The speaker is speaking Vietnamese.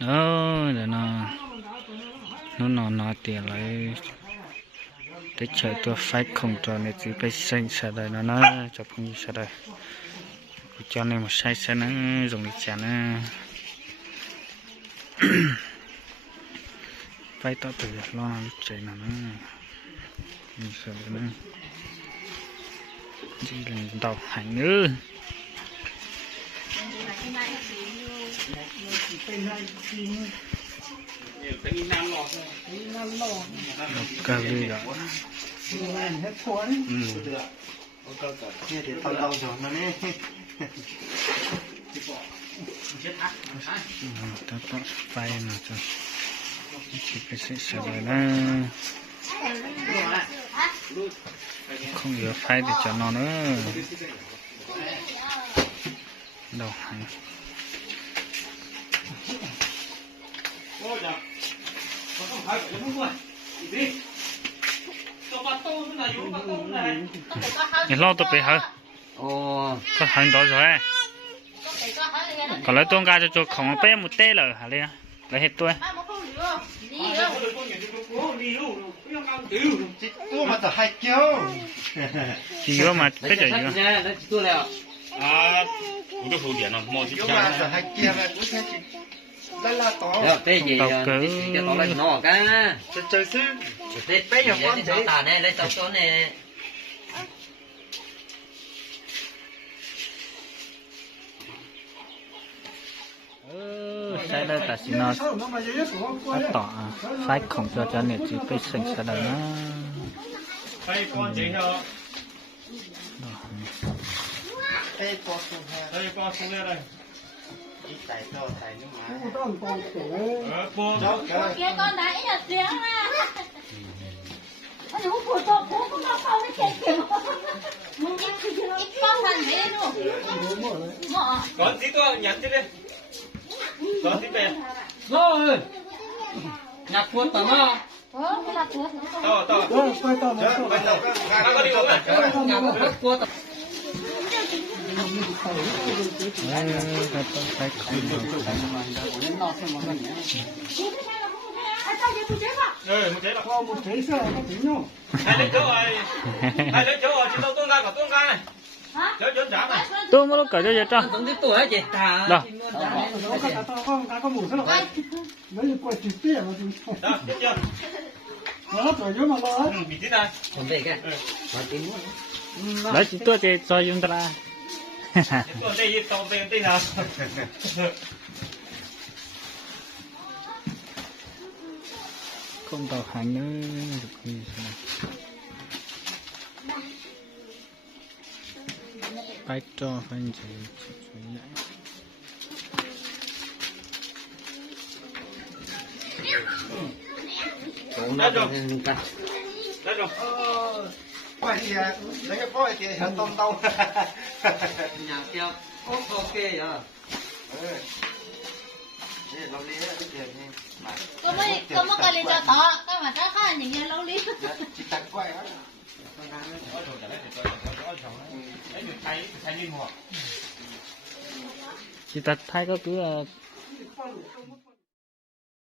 đó để nó tiền lại để chờ tôi phải không cho nên chỉ phải sinh sợ đây nó cho không sợ đây cho nên một sai sẽ nó dùng để chán nó phải tạo từ lo chạy nó sợ nó chỉ là đầu hành nữa cà ri đó ta có phai mà cho chỉ phải sẽ rồi đó không nhiều phai để cho nó nữa đầu hành nhìn lo tôi bị hả? Có hành đó rồi. Còn lấy tuôn ra cho không bé một té rồi hả liền? Lấy hết tôi. Chỉ có mà cái gì nữa? À, cũng có phụ điện nó mua gì mà hai kia là cũng sẽ rất là to. Cái gì cho nó lên nó cả. Chơi xứ. Bây giờ con thấy tà này lấy tao số này. Sai đây ta xin nó tỏ phải không cho nên chỉ phải sinh ra đây nó Đây con chị hả? Đây có xuống ha. Đây con xuống đây. Tại cho thầy nó mà. Cô. Kia con đấy là tiếng à. Anh hút của tôi cũng có không cái chuyện kiểu. Ít con thành thế luôn. Con tí tôi nhắn chứ đi. Con tí về. Rồi. Nhặt cuốn tầm á. Cái là của. To. Nó có đi uống à? Nhặt cuốn tầm. phải không Một chế sao có tính không? Hai lấy chỗ rồi, chị đâu tuôn ra này. Chỗ giảm này. tôi mới cởi cho cho Tổng cái tuổi chị thà. Đó. Có mù sao? Lấy quay chụp tiền mà chúng. Đó, biết chưa? Nó rồi vô mà lo. Bị tí này. Chuẩn bị cái. đấy chỉ tôi thì cho chúng ta Còn đây tao tên nào? không tàu hành nữa phải cho phải gì Đấy rồi. Quay thì lấy cái phôi thì hả tông tông. Nhà kêu ok à. Lâu lý á, cái gì Có mấy cái lý do to, cái mà nó khác những cái lâu lý. chỉ tặng quay á. chỉ ta thay có cứ